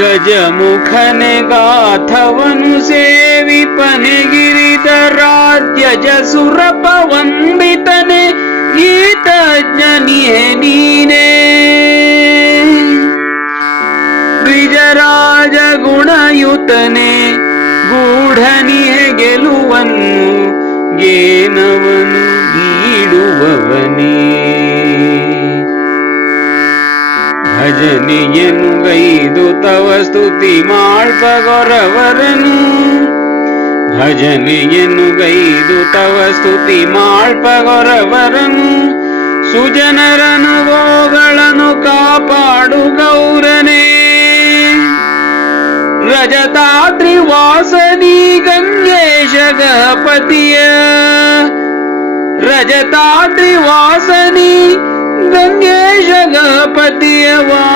ಗಜಮುಖನೆ ಗಾಥವನು ಸೇವಿಪನೆ ಗಿರಿಧರಾದ್ಯಜ ಸುರಪ ವಂದಿತನೆ ಗೀತಜ್ಞನಿಯೇ ನೀನೇ. ದ್ವಿಜರಾಜ ಗುಣಯುತನೆ ಗೂಢನಿಯೇ ಗೆಲುವನ್ನು ಗೇನವನು ನೀಡುವವನೇ. ಭಜನೆಯನ್ನು ಗೈದು ತವ ಸ್ತುತಿ ಮಾಡ್ಪಗೊರವರನು. ಭಜನೆಯನ್ನು ಗೈದು ತವ ಸ್ತುತಿ ಮಾಡ್ಪಗೊರವರನು. ಸುಜನರನು ಗೋಗಳನ್ನು ಕಾಪಾಡು ಗೌರನೇ. ರಜತಾದ್ರಿ ವಾಸನಿ ಗಂಗೇಶ ಗಣಪತಿಯ ರಜತಾದ್ರಿ ವಾಸನಿ ಗಂಗೇಶ ಗಣಪತಿಯ ವಾ